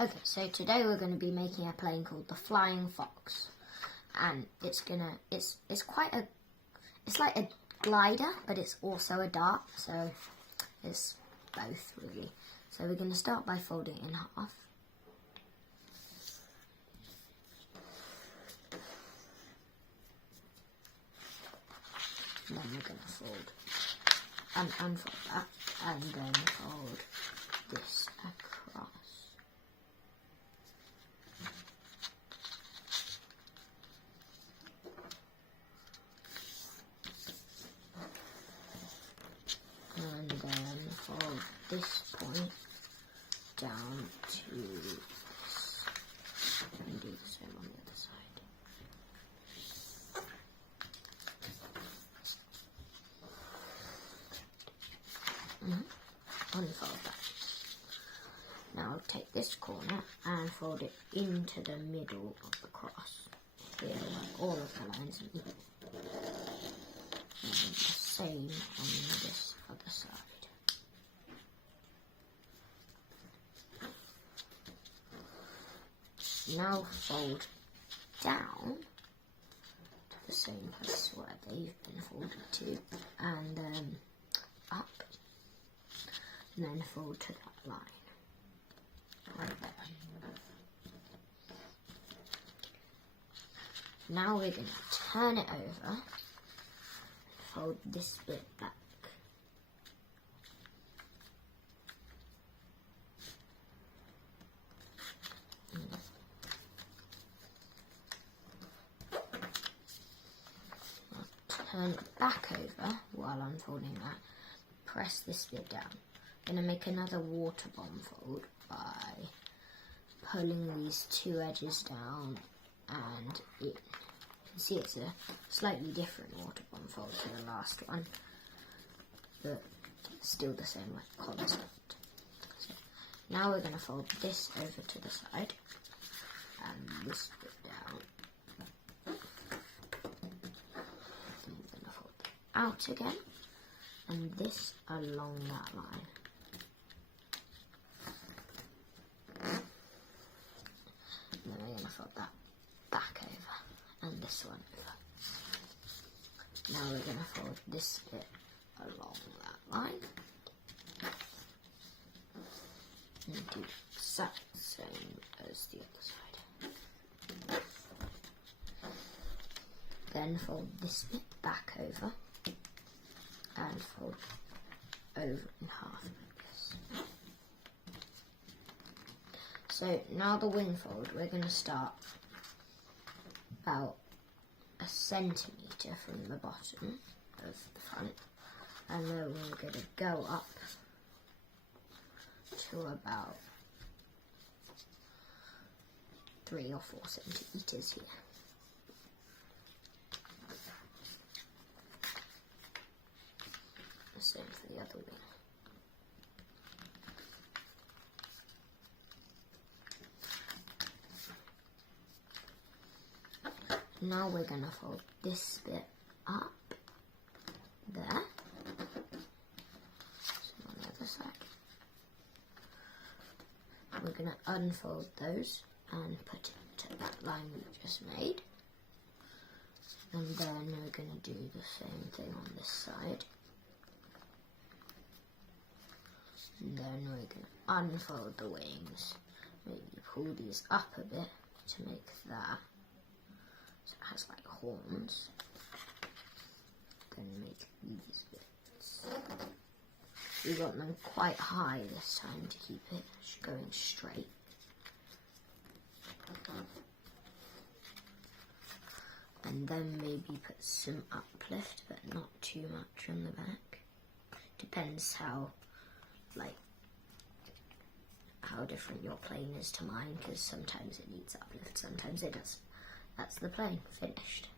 Okay, so today we're going to be making a plane called the Flying Fox, and it's like a glider, but it's also a dart, so it's both really. So we're going to start by folding it in half. And then we're going to fold and unfold that, and then fold this across. And then fold this point down to this, and do the same on the other side. Unfold that. Now take this corner and fold it into the middle of the cross. Here, like all of the lines meet. And the same on this other side. Now fold down to the same place where they've been folded to, and then up, and then fold to that line right there. Now we're going to turn it over and fold this bit back. Turn it back over while unfolding that. Press this bit down. I'm going to make another water bomb fold by pulling these two edges down, and you can see it's a slightly different water bomb fold to the last one, but still the same concept. So now we're going to fold this over to the side and this bit down. Out again, and this along that line. And then we're going to fold that back over, and this one over. Now we're going to fold this bit along that line, and do the exact same as the other side. Then fold this bit back over, and fold over in half like this. So now the wing fold, we're going to start about 1 centimetre from the bottom of the front, and then we're going to go up to about 3 or 4 centimetres here. Same for the other wing. Now we're going to fold this bit up there. So on the other side. We're going to unfold those and put it to that line we just made. And then we're going to do the same thing on this side. And then we're going to unfold the wings. Maybe pull these up a bit to make that so it has like horns. Then make these bits. We got them quite high this time to keep it going straight. And then maybe put some uplift, but not too much on the back. Depends how different your plane is to mine, because sometimes it needs uplift, sometimes it doesn't. That's the plane finished.